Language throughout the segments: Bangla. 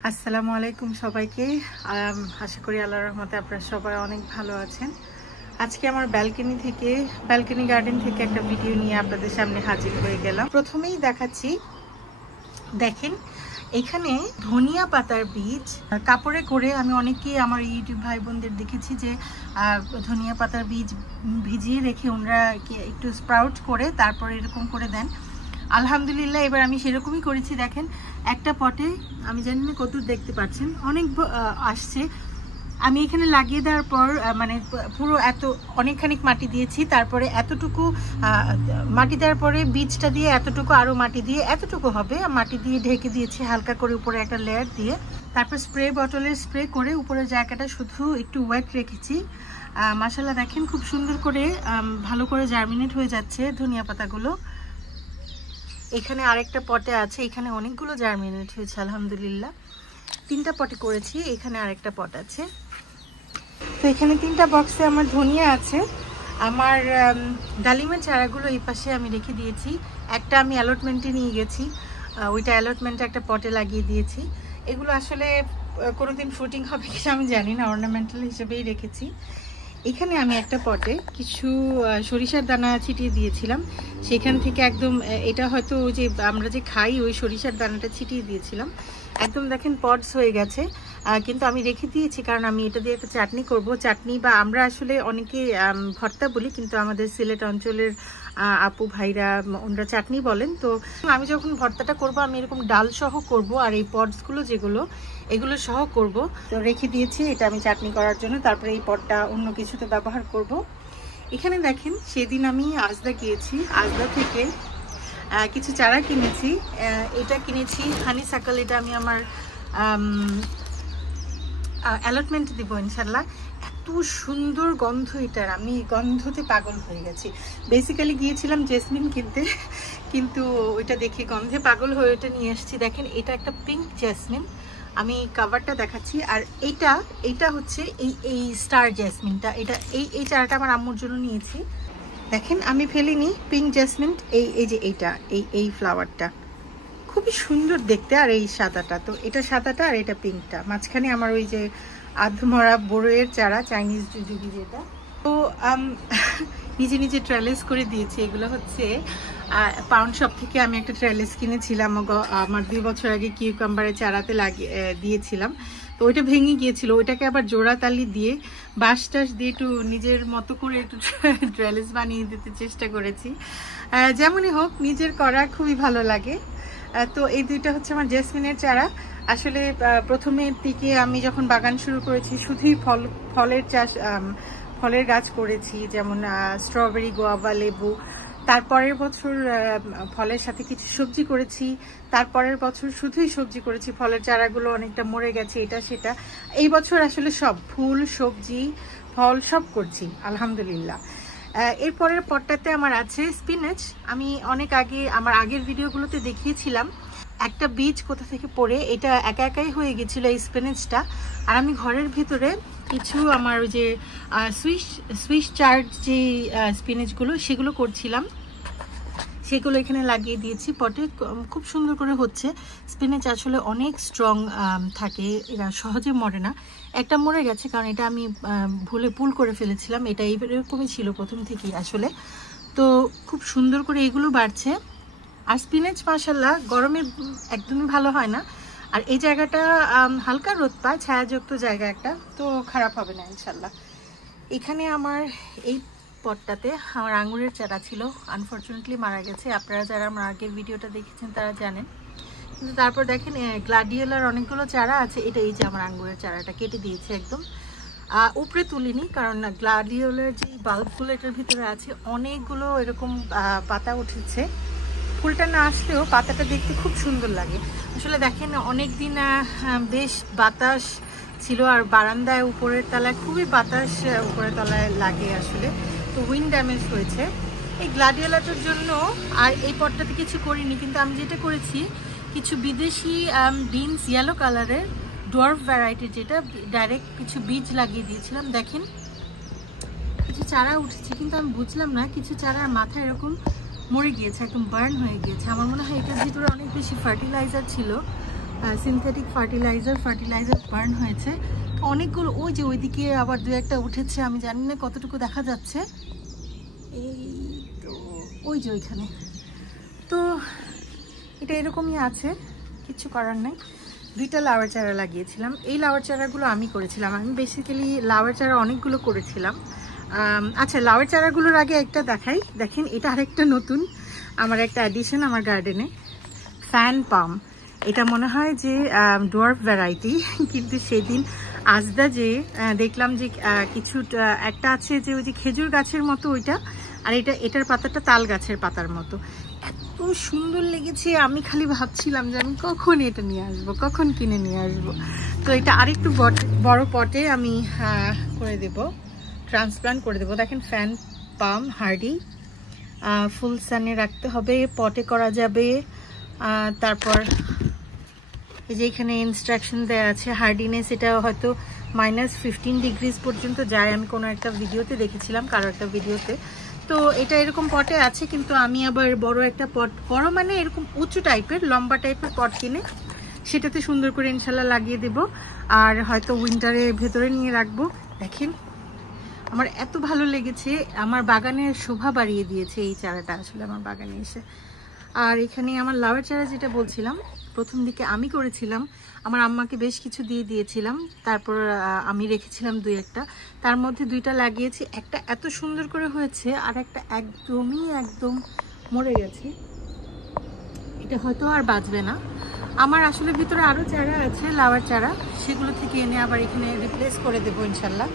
আসসালামু আলাইকুম সবাইকে। আশা করি আল্লাহর রহমতে আপনারা সবাই অনেক ভালো আছেন। আজকে আমার ব্যালকনি গার্ডেন থেকে একটা ভিডিও নিয়ে আপনাদের সামনে হাজির হয়ে গেলাম। প্রথমেই দেখাচ্ছি, দেখেন এখানে ধনিয়া পাতার বীজ কাপড়ে করে আমি অনেকেই আমার ইউটিউব ভাই বোনদের দেখেছি যে ধনিয়া পাতার বীজ ভিজিয়ে রেখে ওনারা একটু স্প্রাউট করে তারপর এরকম করে দেন। আলহামদুলিল্লাহ এবার আমি সেরকমই করেছি। দেখেন একটা পটে, আমি জানি না কতদূর দেখতে পাচ্ছেন, অনেক আসছে। আমি এখানে লাগিয়ে দেওয়ার পর মানে পুরো অনেকখানি মাটি দিয়েছি, তারপরে এতটুকু মাটি দেওয়ার পরে বীজটা দিয়ে এতটুকু আরও মাটি দিয়ে এতটুকু হবে মাটি দিয়ে ঢেকে দিয়েছি হালকা করে উপরে একটা লেয়ার দিয়ে। তারপর স্প্রে বটলের স্প্রে করে উপরের জায়গাটা শুধু একটু ওয়েট রেখেছি। মাশাআল্লাহ দেখেন খুব সুন্দর করে ভালো করে জার্মিনেট হয়ে যাচ্ছে ধনিয়া পাতাগুলো। এখানে আরেকটা পটে আছে, এখানে অনেকগুলো জার্মিনেট হয়েছে আলহামদুলিল্লাহ। 3টা পটে করেছি, এখানে আরেকটা পট আছে। তো এখানে 3টা বক্সে আমার ধনিয়া আছে। আমার ডালিমের চারাগুলো এই পাশে আমি রেখে দিয়েছি। একটা আমি অ্যালটমেন্টে নিয়ে গেছি, ওইটা অ্যালটমেন্টে একটা পটে লাগিয়ে দিয়েছি। এগুলো আসলে কোনোদিন ফুটিং হবে কিনা আমি জানি না, অর্নামেন্টাল হিসেবেই রেখেছি। এখানে আমি একটা পটে কিছু সরিষার দানা ছিটিয়ে দিয়েছিলাম, সেখান থেকে একদম এটা হয়তো ওই যে আমরা যে খাই ওই সরিষার দানাটা ছিটিয়ে দিয়েছিলাম। একদম দেখেন পটস হয়ে গেছে, কিন্তু আমি রেখে দিয়েছি কারণ আমি এটা দিয়ে একটা চাটনি করব। চাটনি বা আমরা আসলে অনেকে ভর্তা বলি, কিন্তু আমাদের সিলেট অঞ্চলের আপু ভাইরা ওনারা চাটনি বলেন। তো আমি যখন ভর্তাটা করব আমি এরকম ডাল সহ করব, আর এই পটসগুলো যেগুলো এগুলো সহ করব। তো রেখে দিয়েছি এটা আমি চাটনি করার জন্য, তারপরে এই পটটা অন্য কিছুতে ব্যবহার করব। এখানে দেখেন সেদিন আমি আজদা গিয়েছি, আজদা থেকে কিছু চারা কিনেছি। এটা কিনেছি হানিসাকল, এটা আমি আমার অ্যালটমেন্ট দিব ইনশাল্লাহ। এত সুন্দর গন্ধ এটার, আমি গন্ধতে পাগল হয়ে গেছি। বেসিক্যালি গিয়েছিলাম জেসমিন কিনতে, কিন্তু ওইটা দেখে গন্ধে পাগল হয়ে ওইটা নিয়ে এসেছি। দেখেন এটা একটা পিঙ্ক জেসমিন, আমি কাভারটা দেখাচ্ছি। আর এইটা হচ্ছে এই স্টার জেসমিনটা, এই চারাটা আমার আম্মুর জন্য নিয়েছি। দেখেন আমি ফেলিনি, পিঙ্ক জেসমিন। এই যে এই ফ্লাওয়ারটা খুবই সুন্দর দেখতে, আর এই সাদাটা, তো এটা সাদাটা আর এটা পিঙ্কটা, মাঝখানে আমার ওই যে আধমরা বড়ইয়ের চারা চাইনিজ জুজুবি যেটা। তো নিজে নিজে ট্রেলেস করে দিয়েছি। এগুলো হচ্ছে পাউন্ড শপ থেকে আমি একটা ট্রেলেস কিনেছিলাম, আমার 2 বছর আগে কিউকাম্বারের চারাতে লাগিয়ে দিয়েছিলাম। তো ওইটা ভেঙে গিয়েছিল, ওইটাকে আবার জোড়া তালি দিয়ে বাঁশ টাশ দিয়ে একটু নিজের মতো করে একটু ট্রেলেস বানিয়ে দিতে চেষ্টা করেছি। যেমনই হোক, নিজের করা খুবই ভালো লাগে। তো এই দুইটা হচ্ছে আমার জেসমিনের চারা। আসলে প্রথমের দিকে আমি যখন বাগান শুরু করেছি শুধুই ফলের গাছ করেছি, যেমন স্ট্রবেরি, গোয়াভা, লেবু। তারপরের বছর ফলের সাথে কিছু সবজি করেছি, তারপরের বছর শুধুই সবজি করেছি, ফলের চারাগুলো অনেকটা মরে গেছে এটা সেটা। এই বছর আসলে সব ফুল, সবজি, ফল সব করছি আলহামদুলিল্লাহ। এরপরের পটটাতে আমার আছে স্পিনাচ। আমি অনেক আগে আমার আগের ভিডিওগুলোতে দেখিয়েছিলাম একটা বীজ কোথা থেকে পড়ে এটা একা একাই হয়ে গেছিল এই স্পিনাচটা। আর আমি ঘরের ভিতরে কিছু আমার ওই যে সুইস চার্ট যে স্পিনাচগুলো সেগুলো করছিলাম, সেগুলো এখানে লাগিয়ে দিয়েছি পটে। খুব সুন্দর করে হচ্ছে। স্পিনাচ আসলে অনেক স্ট্রং থাকে, এরা সহজে মরে না। একটা মরে গেছে কারণ এটা আমি ভুলে পুল করে ফেলেছিলাম, এটা এরকমই ছিল প্রথম থেকেই আসলে। তো খুব সুন্দর করে এগুলো বাড়ছে। আর স্পিনাচ মাশাআল্লাহ গরমে একদমই ভালো হয় না, আর এই জায়গাটা হালকা রোদ পায়, ছায়াযুক্ত জায়গা একটা, তো খারাপ হবে না ইনশাল্লাহ। এখানে আমার এই পটটাতে আমার আঙ্গুরের চারা ছিল, আনফরচুনেটলি মারা গেছে। আপনারা যারা আমার আগের ভিডিওটা দেখেছেন তারা জানেন। কিন্তু তারপর দেখেন গ্লাডিওলার অনেকগুলো চারা আছে। এই যে আমার আঙ্গুরের চারাটা কেটে দিয়েছে একদম, উপরে তুলিনি কারণ গ্লাডিওলার যে বাল্বগুলো এটার ভিতরে আছে অনেকগুলো এরকম পাতা উঠেছে। ফুলটা না আসলেও পাতাটা দেখতে খুব সুন্দর লাগে। আসলে দেখেন অনেক দিন বেশ বাতাস ছিল, আর বারান্দায় উপরের তলায় খুবই বাতাস উপরের তলায় লাগে আসলে, তো উইন্ড ড্যামেজ হয়েছে এই গ্লাডিওলাটার জন্য। আর এই পটটাতে কিছু করিনি, কিন্তু আমি যেটা করেছি কিছু বিদেশি বিনস, ইয়েলো কালারের ডোয়ার্ফ ভ্যারাইটি, যেটা ডাইরেক্ট কিছু বীজ লাগিয়ে দিয়েছিলাম। দেখেন কিছু চারা উঠেছে, কিন্তু আমি বুঝলাম না কিছু চারার মাথা এরকম মরে গিয়েছে, একদম বার্ন হয়ে গিয়েছে। আমার মনে হয় এটার ভিতরে অনেক বেশি ফার্টিলাইজার ছিল, সিনথেটিক ফার্টিলাইজার বার্ন হয়েছে অনেকগুলো। ওই যে ওইদিকে আবার দু একটা উঠেছে, আমি জানি না কতটুকু দেখা যাচ্ছে। এই তো ওই যে ওইখানে। তো এটা এরকমই আছে, কিছু করার নাই। 2টা লাউয়ের চারা লাগিয়েছিলাম। এই লাউয়ের চারাগুলো আমি করেছিলাম। আমি বেসিক্যালি লাউয়ের চারা অনেকগুলো করেছিলাম। আচ্ছা, লাউয়ের চারাগুলোর আগে একটা দেখাই। দেখেন, এটা আরেকটা নতুন আমার একটা অ্যাডিশন আমার গার্ডেনে, ফ্যান পাম। এটা মনে হয় যে ডোয়ার্ফ ভ্যারাইটি, কিন্তু সেদিন আজদা যে দেখলাম যে কিছুটা একটা আছে যে ওই যে খেজুর গাছের মতো ওইটা, আর এটার পাতাটা তাল গাছের পাতার মতো। এত সুন্দর লেগেছে, আমি খালি ভাবছিলাম যে আমি কখন এটা নিয়ে আসবো, কখন কিনে নিয়ে আসবো। তো এটা আরেকটু বড় পটে আমি করে দেব, ট্রান্সপ্লান্ট করে দেবো। দেখেন, ফ্যান পাম হার্ডি, ফুল সানে রাখতে হবে, পটে করা যাবে। তারপর এই যে এখানে ইনস্ট্রাকশন দেওয়া আছে হার্ডিনেস, এটা হয়তো -15 ডিগ্রিজ পর্যন্ত যায়। আমি কোনো একটা ভিডিওতে দেখেছিলাম, কারো একটা ভিডিওতে। তো এটা এরকম পটে আছে, কিন্তু আমি আবার বড় একটা পট, বড় মানে এরকম উঁচু টাইপের লম্বা টাইপের পট কিনে সেটাতে সুন্দর করে ইনশাল্লাহ লাগিয়ে দেব। আর হয়তো উইন্টারে ভেতরে নিয়ে রাখবো। দেখেন, আমার এত ভালো লেগেছে, আমার বাগানের শোভা বাড়িয়ে দিয়েছে এই চারাটা আসলে আমার বাগানে এসে। আর এখানে আমার লাউয়ের চারা যেটা বলছিলাম, প্রথম দিকে আমি করেছিলাম, আমার আম্মাকে বেশ কিছু দিয়ে দিয়েছিলাম, তারপর আমি রেখেছিলাম 2-1টা, তার মধ্যে 2টা লাগিয়েছি। একটা এত সুন্দর করে হয়েছে, আর একটা একদম মরে গেছে। এটা হয়তো আর বাঁচবে না। আমার আসলে ভিতরে আরও চারা আছে লাউয়ের চারা, সেগুলো থেকে এনে আবার এখানে রিপ্লেস করে দেবো ইনশাল্লাহ।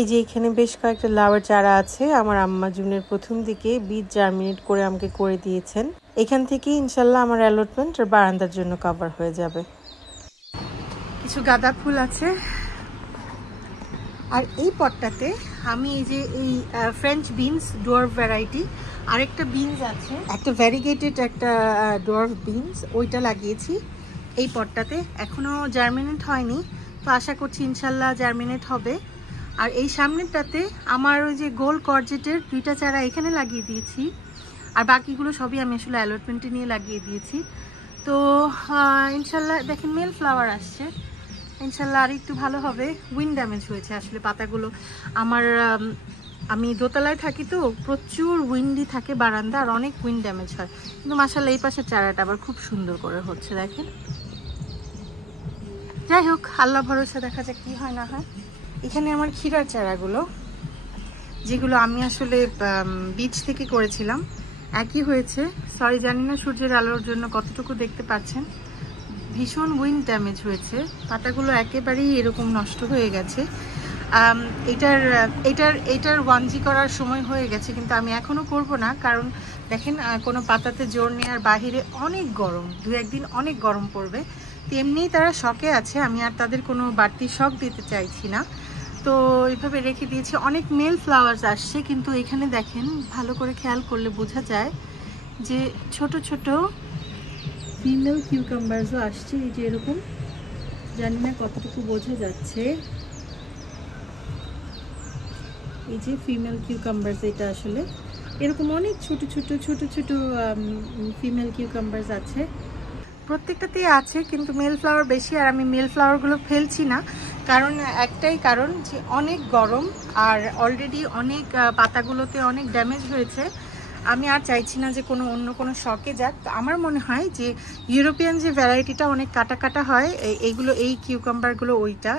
এই যে এখানে বেশ কয়েকটা লাউয়ের চারা আছে, আমার আম্মা জুনের প্রথম দিকে বীজ জার্মিনেট করে আমাকে করে দিয়েছেন। এখান থেকে ইনশাল্লাহ আমার অ্যালটমেন্ট আর বারান্দার জন্য কভার হয়ে যাবে। কিছু গাঁদা ফুল আছে। আর এই পটটাতে আমি এই যে এই ফ্রেঞ্চ বিনস ডোয়ার্ফ ভ্যারাইটি, আরেকটা বিনস আছে, একটা ভ্যারিগেটেড একটা ডোয়ার্ফ বিনস, ওইটা লাগিয়েছি এই পটটাতে। এখনো জার্মিনেট হয়নি, তো আশা করছি ইনশাল্লাহ জার্মিনেট হবে। আর এই সামনেরটাতে আমার ওই যে গোল কর্জেটের 2টা চারা এখানে লাগিয়ে দিয়েছি, আর বাকিগুলো সবই আমি আসলে অ্যালটমেন্টে নিয়ে লাগিয়ে দিয়েছি। তো ইনশাল্লাহ দেখেন মেল ফ্লাওয়ার আসছে, ইনশাল্লাহ আর একটু ভালো হবে। উইন্ড ড্যামেজ হয়েছে আসলে পাতাগুলো আমার, আমি দোতলায় থাকি তো প্রচুর উইন্ডি থাকে বারান্দা, আর অনেক উইন্ড ড্যামেজ হয়। কিন্তু মাশাআল্লাহ এই পাশের চারাটা আবার খুব সুন্দর করে হচ্ছে, দেখেন। যাই হোক, আল্লাহ ভরসা, দেখা যাক কি হয় না হয়। এখানে আমার ক্ষীরার চারাগুলো, যেগুলো আমি আসলে বীজ থেকে করেছিলাম, একই হয়েছে। সরি, জানি না সূর্যের আলোর জন্য কতটুকু দেখতে পাচ্ছেন, ভীষণ উইন্ড ড্যামেজ হয়েছে, পাতাগুলো একেবারেই এরকম নষ্ট হয়ে গেছে। এটার 1G করার সময় হয়ে গেছে, কিন্তু আমি এখনো করব না, কারণ দেখেন কোনো পাতাতে জোর নেওয়ার বাহিরে অনেক গরম, 2-1 দিন অনেক গরম পড়বে। তেমনিই তারা শখে আছে, আমি আর তাদের কোনো বাড়তি শখ দিতে চাইছি না, তো এইভাবে রেখে দিয়েছি। অনেক মেল ফ্লাওয়ার্স আসছে, কিন্তু এখানে দেখেন ভালো করে খেয়াল করলে বোঝা যায় যে ছোট ছোট ফিমেল কিউকাম্বারসও আসছে। এই যে এরকম, জানি না কতটুকু বোঝা যাচ্ছে, এই যে ফিমেল কিউকাম্বারস, এটা আসলে এরকম অনেক ছোট ছোট ফিমেল কিউকাম্বারস আছে, প্রত্যেকটাতেই আছে, কিন্তু মেল ফ্লাওয়ার বেশি। আর আমি মেল ফ্লাওয়ারগুলো ফেলছি না, কারণ একটাই কারণ যে অনেক গরম, আর অলরেডি অনেক পাতাগুলোতে অনেক ড্যামেজ হয়েছে। আমি আর চাইছি না যে অন্য কোনো শখে যাক। তো আমার মনে হয় যে ইউরোপিয়ান যে ভ্যারাইটিটা অনেক কাটা কাটা হয়, এইগুলো, এই কিউকাম্বারগুলো ওইটা,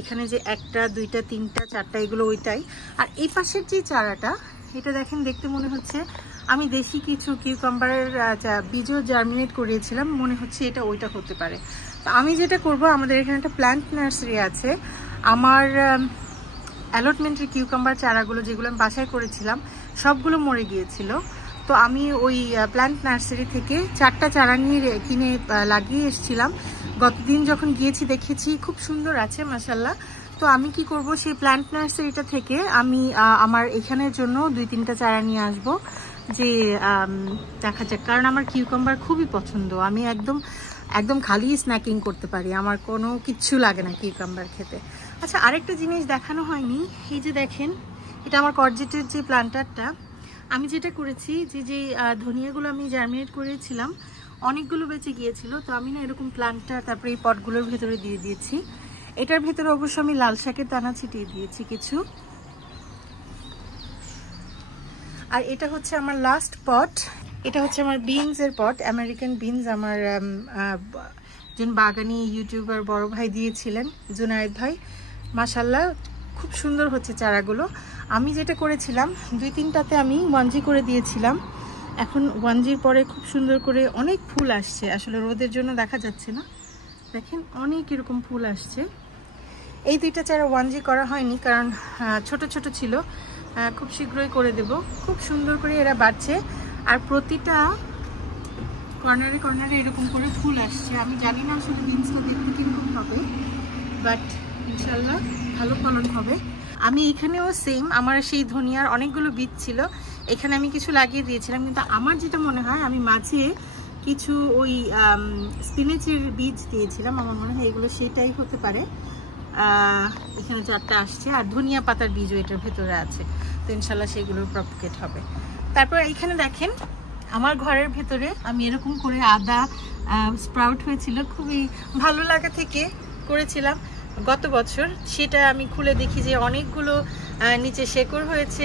এখানে যে 1টা 2টা 3টা 4টা এগুলো ওইটাই। আর এই পাশের যে চারাটা, এটা দেখেন, দেখতে মনে হচ্ছে আমি দেশি কিছু কিউকাম্বারের বীজও জার্মিনেট করিয়েছিলাম, মনে হচ্ছে এটা ওইটা হতে পারে। তো আমি যেটা করব, আমাদের এখানে একটা প্ল্যান্ট নার্সারি আছে, আমার অ্যালটমেন্টের কিউকাম্বার চারাগুলো যেগুলো আমি বাসায় করেছিলাম সবগুলো মরে গিয়েছিল। তো আমি ওই প্ল্যান্ট নার্সারি থেকে 4টা চারা নিয়ে কিনে লাগিয়ে এসেছিলাম। গতদিন যখন গিয়েছি দেখেছি খুব সুন্দর আছে মাশাআল্লাহ। তো আমি কি করব, সেই প্ল্যান্ট নার্সারিটা থেকে আমি আমার এখানের জন্য 2-3টা চারা নিয়ে আসব, যে দেখা যাক, কারণ আমার কিউকাম্বার খুবই পছন্দ, আমি একদম খালি স্ন্যাকিং করতে পারি, আমার কোনো কিচ্ছু লাগে না কিউকাম্বার খেতে। আচ্ছা, আরেকটা জিনিস দেখানো হয়নি, এই যে দেখেন, এটা আমার কর্জেটের যে প্ল্যান্টারটা, আমি যেটা করেছি যে ধনিয়াগুলো আমি জার্মিনেট করেছিলাম, অনেকগুলো বেঁচে গিয়েছিল, তো আমি না এরকম প্ল্যান্টটা তারপরে এই পটগুলোর ভেতরে দিয়ে দিয়েছি। এটার ভেতরে অবশ্য আমি লাল শাকের দানা ছিটিয়ে দিয়েছি কিছু। আর এটা হচ্ছে আমার লাস্ট পট, এটা হচ্ছে আমার বিনসের পট, আমেরিকান বিনস। আমার একজন বাগানি ইউটিউবার বড় ভাই দিয়েছিলেন, জুনায়েদ ভাই। মাশাল্লাহ খুব সুন্দর হচ্ছে চারাগুলো। আমি যেটা করেছিলাম 2-3টাতে আমি 1G করে দিয়েছিলাম, এখন 1Gর পরে খুব সুন্দর করে অনেক ফুল আসছে। আসলে রোদের জন্য দেখা যাচ্ছে না, দেখেন অনেক এরকম ফুল আসছে। এই 2টা চারা 1G করা হয়নি কারণ ছোট ছোট ছিল, খুব শীঘ্রই করে দেব। খুব সুন্দর করে এরা বাড়ছে আর প্রতিটা কর্নারে কর্নারে এরকম করে ফুল আসছে। আমি জানি না আসলে বিনসটা দেখতে কিরকম হবে, বাট ইনশাল্লাহ ভালো ফলন হবে। আমি এখানেও সেম, আমার সেই ধনিয়ার অনেকগুলো বীজ ছিল, এখানে আমি কিছু লাগিয়ে দিয়েছিলাম, কিন্তু আমার যেটা মনে হয় আমি মাঝে কিছু ওই স্পিনেচের বীজ দিয়েছিলাম, আমার মনে হয় এগুলো সেটাই হতে পারে। এখানে 4টা আসছে, আর ধনিয়া পাতার বীজও এটার ভেতরে আছে, তো ইনশাল্লাহ সেগুলো প্রপোগেট হবে। তারপর এখানে দেখেন আমার ঘরের ভেতরে আমি এরকম করে আদা স্প্রাউট হয়েছিল, খুবই ভালো লাগা থেকে করেছিলাম গত বছর। সেটা আমি খুলে দেখি যে অনেকগুলো নিচে শেকড় হয়েছে,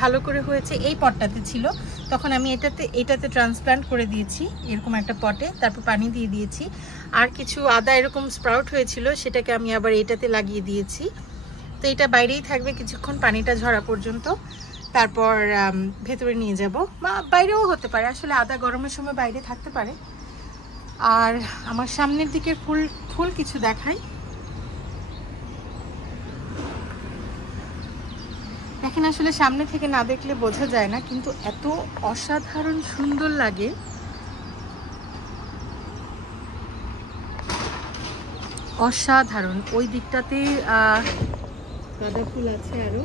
ভালো করে হয়েছে। এই পটটাতে ছিল, তখন আমি এটাতে ট্রান্সপ্লান্ট করে দিয়েছি এরকম একটা পটে, তারপর পানি দিয়ে দিয়েছি। আর কিছু আদা এরকম স্প্রাউট হয়েছিল, সেটাকে আমি আবার এটাতে লাগিয়ে দিয়েছি। তো এটা বাইরেই থাকবে কিছুক্ষণ, পানিটা ঝরা পর্যন্ত, তারপর ভেতরে নিয়ে যাব, বা বাইরেও হতে পারে। আসলে আদা গরমের সময় বাইরে থাকতে পারে। আর আমার সামনের দিকের ফুল কিছু দেখাই। দেখেন আসলে সামনে থেকে না দেখলে বোঝা যায় না, কিন্তু এত অসাধারণ সুন্দর লাগে। অসাধারণ। ওই দিকটাতে গাঁদা ফুল আছে আরো,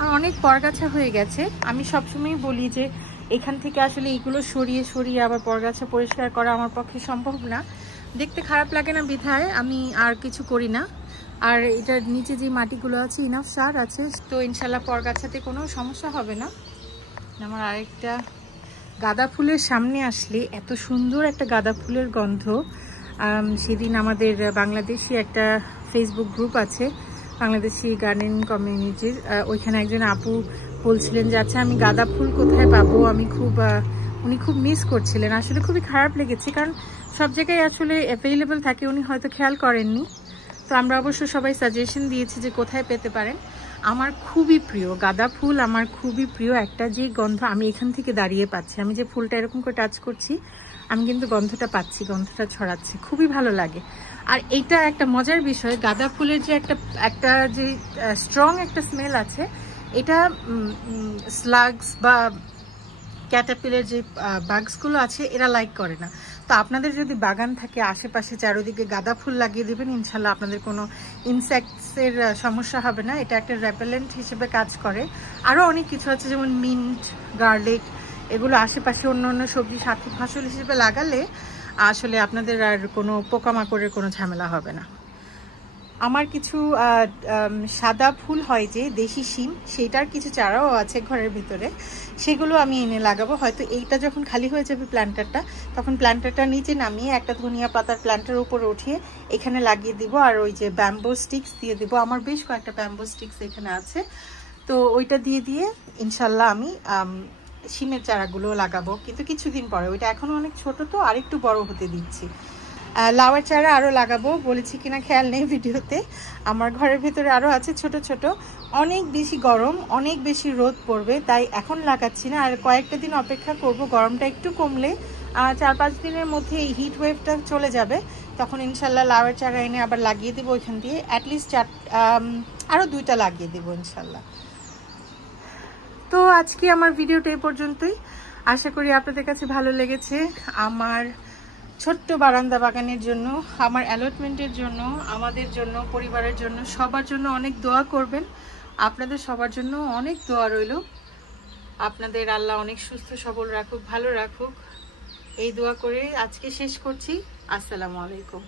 আর অনেক পরগাছা হয়ে গেছে। আমি সবসময় বলি যে এখান থেকে আসলে এইগুলো সরিয়ে সরিয়ে আবার পরগাছা পরিষ্কার করা আমার পক্ষে সম্ভব না, দেখতে খারাপ লাগে না বিধায় আমি আর কিছু করি না। আর এটার নিচে যে মাটিগুলো আছে ইনাফ সার আছে, তো ইনশাল্লাহ পরগাছাতে কোনো সমস্যা হবে না। আমার আরেকটা গাঁদা ফুলের সামনে আসলে এত সুন্দর একটা গাঁদা ফুলের গন্ধ। সেদিন আমাদের বাংলাদেশি একটা ফেসবুক গ্রুপ আছে, বাংলাদেশি গার্ডেন কমিউনিটির, ওইখানে একজন আপু বলছিলেন যে আচ্ছা আমি গাঁদা ফুল কোথায় পাবো, উনি খুব মিস করছিলেন। আসলে খুবই খারাপ লেগেছে, কারণ সব জায়গায় আসলে অ্যাভেলেবেল থাকে, উনি হয়তো খেয়াল করেননি। তো আমরা অবশ্য সবাই সাজেশন দিয়েছি যে কোথায় পেতে পারেন। আমার খুবই প্রিয় গাঁদা ফুল, আমার খুবই প্রিয়। একটা যে গন্ধ আমি এখান থেকে দাঁড়িয়ে পাচ্ছি, আমি যে ফুলটা এরকম করে টাচ করছি, আমি কিন্তু গন্ধটা পাচ্ছি, গন্ধটা ছড়াচ্ছে, খুবই ভালো লাগে। আর এইটা একটা মজার বিষয়, গাঁদা ফুলের যে একটা যে স্ট্রং একটা স্মেল আছে, এটা স্লাগস বা ক্যাটারপিলার যে বাগসগুলো আছে এরা লাইক করে না। তো আপনাদের যদি বাগান থাকে আশেপাশে চারিদিকে গাঁদা ফুল লাগিয়ে দেবেন, ইনশাল্লাহ আপনাদের কোনো ইনসেক্টসের সমস্যা হবে না। এটা একটা রেপেলেন্ট হিসেবে কাজ করে। আরও অনেক কিছু আছে, যেমন মিন্ট, গার্লিক, এগুলো আশেপাশে অন্য অন্য সবজি সাথী ফসল হিসেবে লাগালে আসলে আপনাদের আর কোনো পোকামাকড়ের কোনো ঝামেলা হবে না। আমার কিছু সাদা ফুল হয় যে দেশি শিম, সেটার কিছু চারাও আছে ঘরের ভিতরে, সেগুলো আমি এনে লাগাবো। হয়তো এইটা যখন খালি হয়ে যাবে প্ল্যান্টারটা, তখন প্ল্যান্টারটা নিচে নামিয়ে একটা ধনিয়া পাতার প্ল্যান্টার উপরে উঠিয়ে এখানে লাগিয়ে দিব। আর ওই যে ব্যাম্বো স্টিক্স দিয়ে দিব, আমার বেশ কয়েকটা ব্যাম্বো স্টিক্স এখানে আছে, তো ওইটা দিয়ে ইনশাল্লাহ আমি শিমের চারাগুলো লাগাবো, কিন্তু কিছুদিন পরে। ওইটা এখনো অনেক ছোট, তো আরেকটু বড় হতে দিচ্ছি। লাউয়ের চারা আরও লাগাবো, বলেছি কিনা খেয়াল নেই ভিডিওতে। আমার ঘরের ভেতরে আরও আছে ছোট ছোট। অনেক বেশি গরম, অনেক বেশি রোদ পড়বে, তাই এখন লাগাচ্ছি না। আর কয়েকটা দিন অপেক্ষা করব, গরমটা একটু কমলে 4-5 দিনের মধ্যে এই হিট ওয়েভটা চলে যাবে, তখন ইনশাল্লাহ লাউয়ের চারা এনে আবার লাগিয়ে দেবো ওইখান দিয়ে। অ্যাটলিস্ট আরও 2টা লাগিয়ে দেবো ইনশাল্লাহ। তো আজকে আমার ভিডিওটা এই পর্যন্তই। আশা করি আপনাদের কাছে ভালো লেগেছে। আমার ছোট্ট বারান্দা বাগানের জন্য, আমার অ্যালটমেন্টের জন্য, আমাদের জন্য, পরিবারের জন্য, সবার জন্য অনেক দোয়া করবেন। আপনাদের সবার জন্য অনেক দোয়া রইল। আপনাদের আল্লাহ অনেক সুস্থ সবল রাখুক, ভালো রাখুক, এই দোয়া করে আজকে শেষ করছি। আসসালামু আলাইকুম।